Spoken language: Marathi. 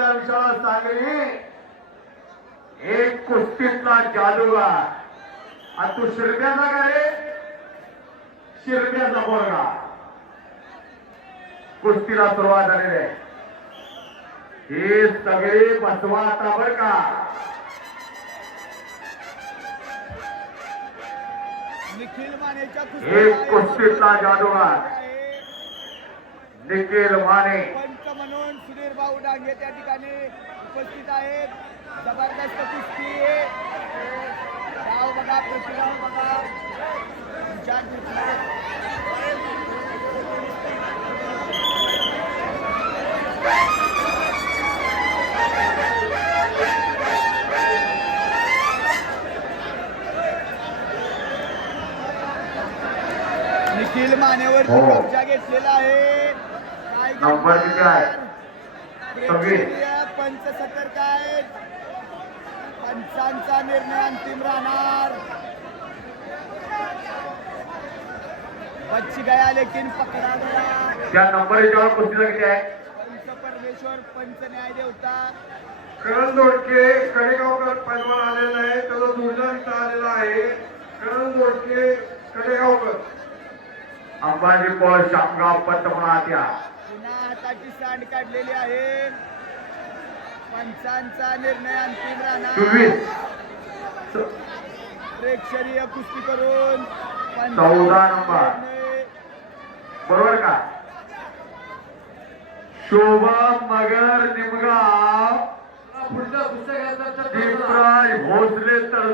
विशाळा सांगली एक कुस्तीतला जादूगार. आणि तू शिरप्याचा का रे? शिरप्याचा पोरगा. कुस्तीला सुरुवात झालेली आहे. हे सगळे बसवा आता बर का? एक कुस्तीतला जादूगार. निखिल माने. पंच म्हणून सुधीर भाऊ डांगे त्या ठिकाणी उपस्थित आहेत. जबरदस्त कुस्ती डाव हो, बघा पृथ्वीराव बघा. निखिल मानेवरती हो. कब्जा घेतलेला आहे. काय नंबर किती आहे? सगळे. प्रेक्षणीय पंच सतर्क आहेत पंचांचा निर्णय अंतिम राहणार. बच्ची गया लेकिन पकडा गया त्या नंबर याच्यावर कुस्तीला किती आहे? पंच परमेश्वर पंच न्याय देवता. करण दोडके कडेगावकर पैलवान आलेला आहे. त्याचा इथं आलेला आहे. करण दोडके अंबाजी पळ शामगाव हाताची सांड काढलेली आहे. पंचांचा निर्णय अंतिम राहणार. चोवीस प्रेक्षणीय कुस्ती करून चौदा नंबर. बरोबर का? शोभा मगर निमगाव. पुढच्या पुस्तकाचा दीपराज भोसले तर